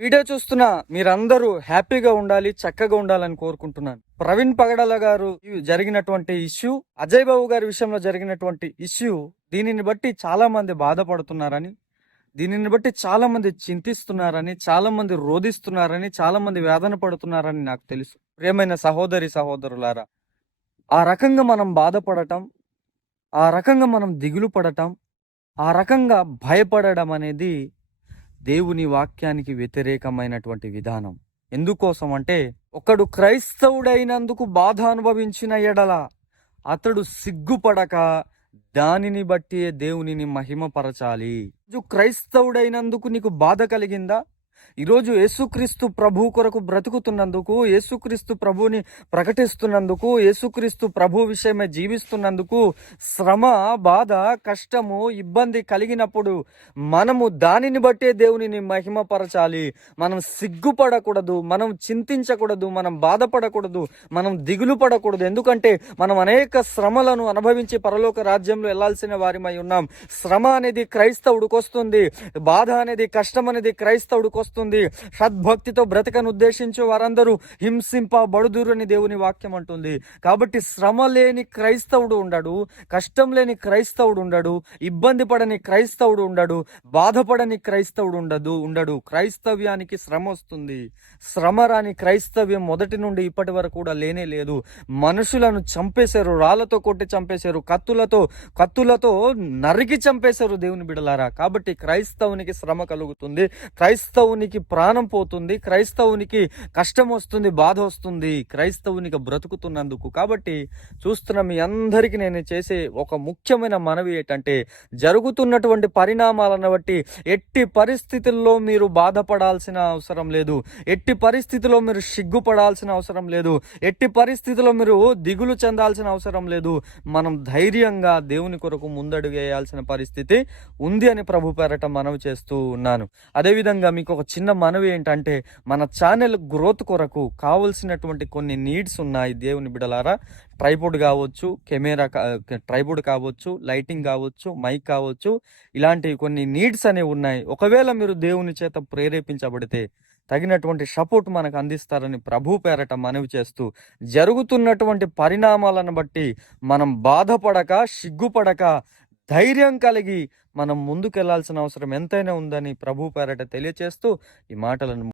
Video చూస్తున్న మీరందరూ హ్యాపీగా ఉండాలి, చక్కగా ఉండాలని కోరుకుంటున్నాను. ప్రవీణ్ పగడాల గారు జరిగినటువంటి ఇష్యూ, అజయ్ బాబు గారి విషయంలో జరిగినటువంటి ఇష్యూ, దీనిని బట్టి చాలా మంది బాధపడుతున్నారని, దీనిని బట్టి చాలా మంది చింతిస్తున్నారని, చాలా మంది రోధిస్తున్నారని, చాలా మంది వేదన పడుతున్నారని నాకు తెలుసు. ప్రియమైన సహోదరి సహోదరులారా, ఆ రకంగా మనం బాధపడటం, ఆ రకంగా మనం దిగులు పడటం, ఆ రకంగా భయపడడం అనేది దేవుని వాక్యానికి వ్యతిరేకమైనటువంటి విధానం. ఎందుకోసం అంటే, ఒకడు క్రైస్తవుడైనందుకు బాధ అనుభవించిన ఎడల అతడు సిగ్గుపడక దానిని బట్టి దేవునిని మహిమపరచాలి. క్రైస్తవుడైనందుకు నీకు బాధ కలిగిందా? ఈరోజు యేసుక్రీస్తు ప్రభు కొరకు బ్రతుకుతున్నందుకు, యేసుక్రీస్తు ప్రభుని ప్రకటిస్తున్నందుకు, యేసుక్రీస్తు ప్రభు విషయమే జీవిస్తున్నందుకు శ్రమ, బాధ, కష్టము, ఇబ్బంది కలిగినప్పుడు మనము దానిని బట్టే దేవునిని మహిమపరచాలి. మనం సిగ్గుపడకూడదు, మనం చింతించకూడదు, మనం బాధపడకూడదు, మనం దిగులు పడకూడదు. ఎందుకంటే మనం అనేక శ్రమలను అనుభవించి పరలోక రాజ్యంలో వెళ్లాల్సిన వారిమై ఉన్నాం. శ్రమ అనేది క్రైస్తవుడికి వస్తుంది, బాధ అనేది, కష్టం అనేది క్రైస్తవుడికి వస్తుంది. సద్భక్తితో బ్రతకను ఉద్దేశించి వారందరూ హింసింపబడుదురు అని దేవుని వాక్యం అంటుంది. కాబట్టి శ్రమ లేని క్రైస్తవుడు ఉండడు, కష్టం లేని క్రైస్తవుడు ఉండడు, ఇబ్బంది పడని క్రైస్తవుడు ఉండడు, బాధపడని క్రైస్తవుడు ఉండడు. క్రైస్తవ్యానికి శ్రమ వస్తుంది. శ్రమ రాని క్రైస్తవ్యం మొదటి నుండి ఇప్పటి వరకు కూడా లేనే లేదు. మనుషులను చంపేశారు, రాళ్లతో కొట్టి చంపేశారు, కత్తులతో నరికి చంపేశారు దేవుని బిడలారా. కాబట్టి క్రైస్తవునికి శ్రమ కలుగుతుంది, క్రైస్తవునికి ప్రాణం పోతుంది, క్రైస్తవునికి కష్టం వస్తుంది, బాధ వస్తుంది, క్రైస్తవునికి బ్రతుకుతున్నందుకు. కాబట్టి చూస్తున్న మీ అందరికీ నేను చేసే ఒక ముఖ్యమైన మనవి ఏంటంటే, జరుగుతున్నటువంటి పరిణామాలను బట్టి ఎట్టి పరిస్థితుల్లో మీరు బాధపడాల్సిన అవసరం లేదు, ఎట్టి పరిస్థితుల్లో మీరు సిగ్గుపడాల్సిన అవసరం లేదు, ఎట్టి పరిస్థితుల్లో మీరు దిగులు చెందాల్సిన అవసరం లేదు. మనం ధైర్యంగా దేవుని కొరకు ముందడుగు వేయాల్సిన పరిస్థితి ఉంది అని ప్రభు పేరట మనవి చేస్తూ ఉన్నాను. అదేవిధంగా మీకు ఒక చిన్న మనవి ఏంటంటే, మన ఛానల్ గ్రోత్ కొరకు కావలసినటువంటి కొన్ని నీడ్స్ ఉన్నాయి దేవుని బిడలారా. ట్రైపోడ్ కావచ్చు, ట్రైపోడ్ కావచ్చు, లైటింగ్ కావచ్చు, మైక్ కావచ్చు, ఇలాంటివి కొన్ని నీడ్స్ అనేవి ఉన్నాయి. ఒకవేళ మీరు దేవుని చేత ప్రేరేపించబడితే తగినటువంటి సపోర్ట్ మనకు అందిస్తారని ప్రభు పేరట మనవి చేస్తూ, జరుగుతున్నటువంటి పరిణామాలను బట్టి మనం బాధపడక, సిగ్గుపడక, ధైర్యం కలిగి మనం ముందుకెళ్లాల్సిన అవసరం ఎంతైనా ఉందని ప్రభు పేరట తెలియచేస్తూ ఈ మాటలను